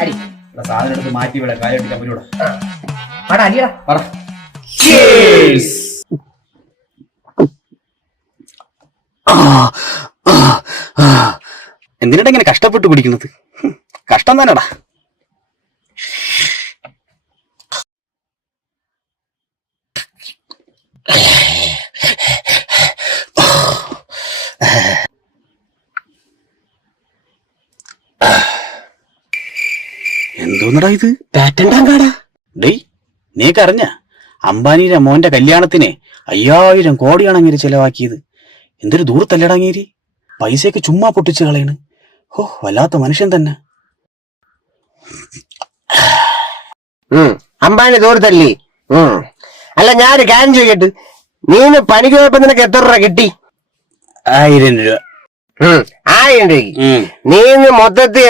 അടി സാധനം എടുത്ത് മാറ്റി വിടാം, കാര്യം കമ്പനിയോട് പാടാ അടിയടാ. പറ. എന്തിനാ ഇങ്ങനെ കഷ്ടപ്പെട്ട് കുടിക്കുന്നത്? കഷ്ടം തന്നെടാ. എന്തോന്നടാ ഇത്? പാറ്റണ്ടാങ്കാടാ. ഡേയ്, നീക്കറിഞ്ഞ അംബാനിയുടെ മോന്റെ കല്യാണത്തിന് 5000 കോടിയാണ് അങ്ങേര് ചെലവാക്കിയത്. എന്തൊരു ദൂരത്തല്ലടാ അങ്ങേര്. പൈസയൊക്കെ ചുമ്മാ പൊട്ടിച്ചു കളയണ്. ഓ, വല്ലാത്ത മനുഷ്യൻ തന്നെ. അംബാനി ദൂരത്തല്ലേ? അല്ല, ഞാനൊരു കാര്യം ചോദിക്കട്ടെ, നീന് പണിക്ക് പോയപ്പോ നിനക്ക് എത്ര രൂപ കിട്ടി? 1000 രൂപ. 1000 രൂപയ്ക്ക് നീന്ന് മൊത്തത്തിൽ